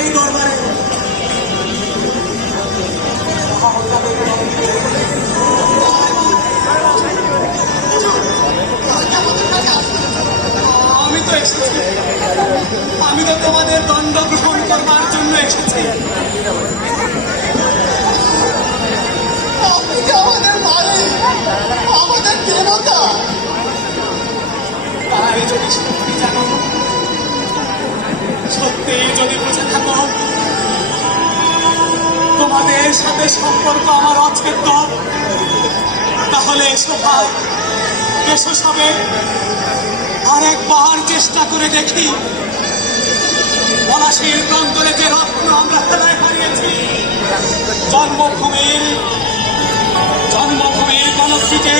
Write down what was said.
এই আমি তো তোমাদের দণ্ড গ্রহণ করবার জন্য এসেছি। আমাদের বাড়ি আমাদের এর সাথে সম্পর্ক আমার অচ্ছেদ্য তাহলে এসো ভাই। এসো সবে। আর একবার চেষ্টা করে দেখি। পলাশীর প্রান্তরে যে রত্ন আমরা খেলায় হারিয়েছি। জন্মভূমির জন্মভূমির গণতন্ত্রীকে